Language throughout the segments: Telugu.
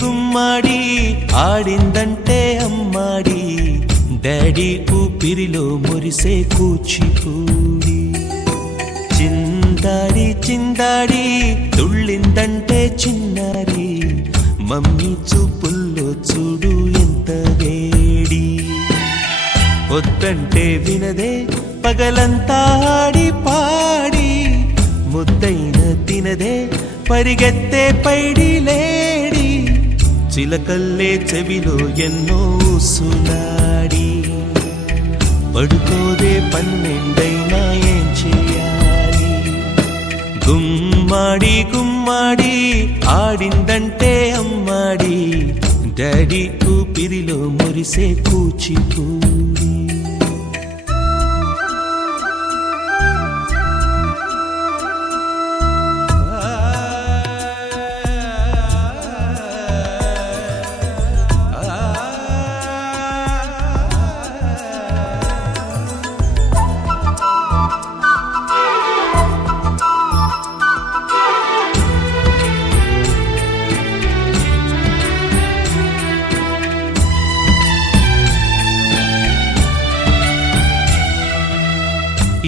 గుమ్మాడి ఆడిందంటే అమ్మాడి డాడీ ఊపిరిలో మురిసే కూచిపూడి చిందాడి చిందాడి తుళ్ళిందంటే చిన్నారి మమ్మీ చూపుల్లో చూడు ఎంత వేడి వద్దంటే వినదే పగలంతా ఆడి పాడి ముద్దైన తినదే పరిగెత్తే పైడి లేడి చిలకల్లే చెవిలో ఎన్నో సునాడి పడుకోదే పన్నెండైనా ఏం చేయాలి గుమ్మాడి గుమ్మాడి ఆడిందంటే అమ్మాడి డాడీ ఊపిరిలో మురిసే కూచిపూడి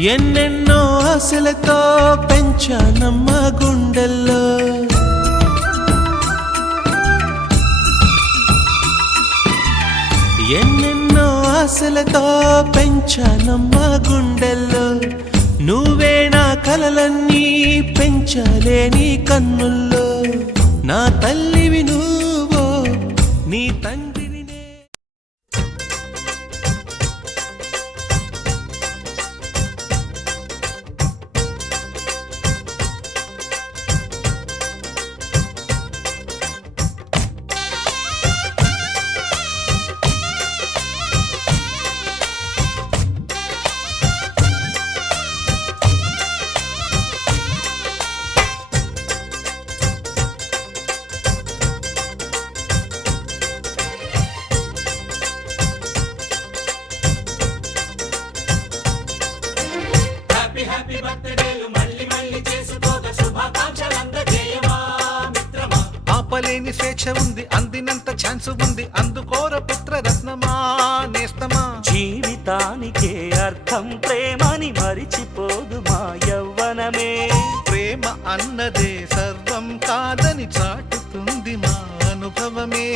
ఎన్నెన్నో ఆశలతో పెంచానమ్మ గుండెల్లో ఎన్నెన్నో ఆశలతో పెంచానమ్మ గుండెల్లో నువ్వే నా కలలన్నీ పెంచాలే నీ కన్నుల్లో నా తల్లివి నువ్వో నీ తండ్రి ఆపలేని స్వేచ్ఛ ఉంది అందినంత ఛాన్స్ ఉంది అందుకోర పుత్రరత్నమా నేస్తమా జీవితానికే అర్థం ప్రేమని మరిచిపోదు మా యవ్వనమే ప్రేమ అన్నదే సర్వం కాదని చాటుతుంది మా అనుభవమే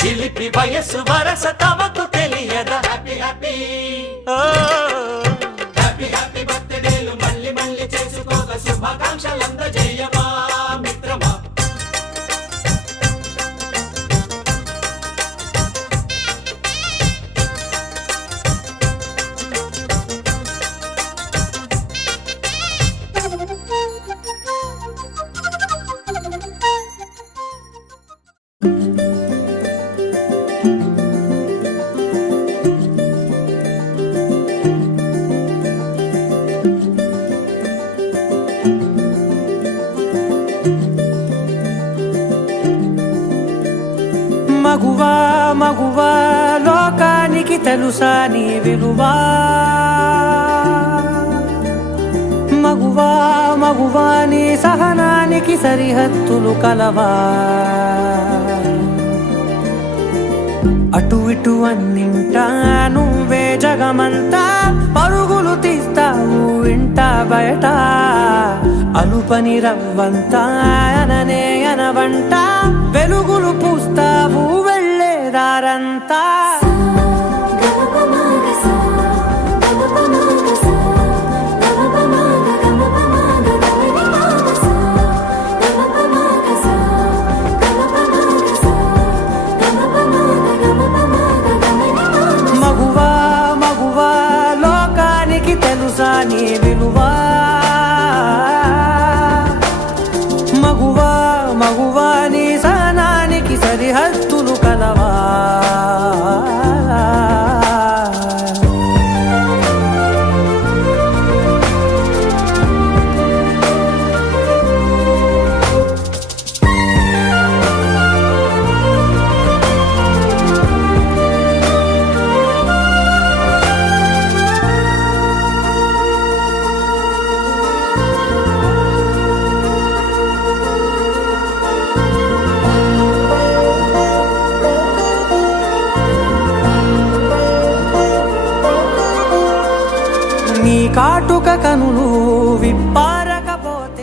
చిలిపి వయసు వరస తమకు తెలియదా హ్యాపీ హ్యాపీ హ్యాపీ హ్యాపీ బర్త్డేలు మళ్ళీ మళ్ళీ చేసుకోక శుభాకాంక్షలందజేయమా మిత్రమా మగువా మగువా లోకానికి తెలుసా నీ విలువా మగువా మగువా నీ సహనానికి సరిహద్దులు కలవా అటు ఇటు అన్నింటా నువ్వే జగమంతా పరుగులు తీస్తావు ఇంట బయట అలుపని రవ్వంతా అననే అనవంట వెలుగులు పూస్తావు వెళ్ళేదారంతా మగువా మగువా లోకానికి తెలుసా నీ విలువా మగువా మగువా నీ సహనానికి సరిహద్దులు కలవా నీ కాటుక కనులు విప్పారకపోతే